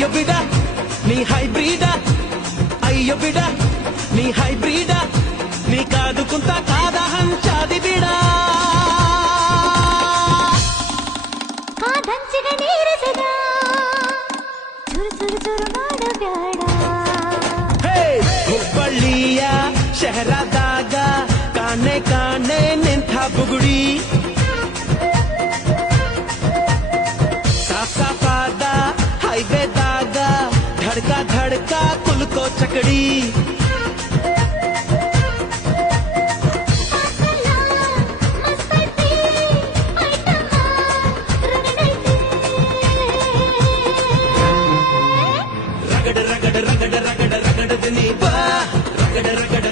ಅಯ್ಯೋ ಬಿಡ ನೀ ಹೈಬ್ರಿಡ ಅಯ್ಯೋ ಬಿಡ ನೀ ಹೈಬ್ರಿಡ ನೀ ಕಾದು ಕುಂತ ಕಾದ ಹಂಚಾದಿ ಬಿಡ ಕಾದಂಚಿಗೆ ನೀರಿಸಿದ ಚುರು ಚುರು ಚುರು ಮಾಡಬೇಡ ಹುಬ್ಬಳ್ಳಿಯ ಶಹರದಾಗ ಕಾಣೆ ಕಾಣೆ ನಿಂತ ಬುಗುಡಿ ಸಾಫ್ ಸಾಫಾದ ಹೈವೇದಾಗ ಧಡ್ಕ ಧಡ್ಕ ಕುಲ್ಕೋ ಚಕಡಿ ರಗಡ ರಗಡ ರಗಡ ರಗಡ ರಗಡದ ನೀ ಬಾ ರಗಡ ರಗಡ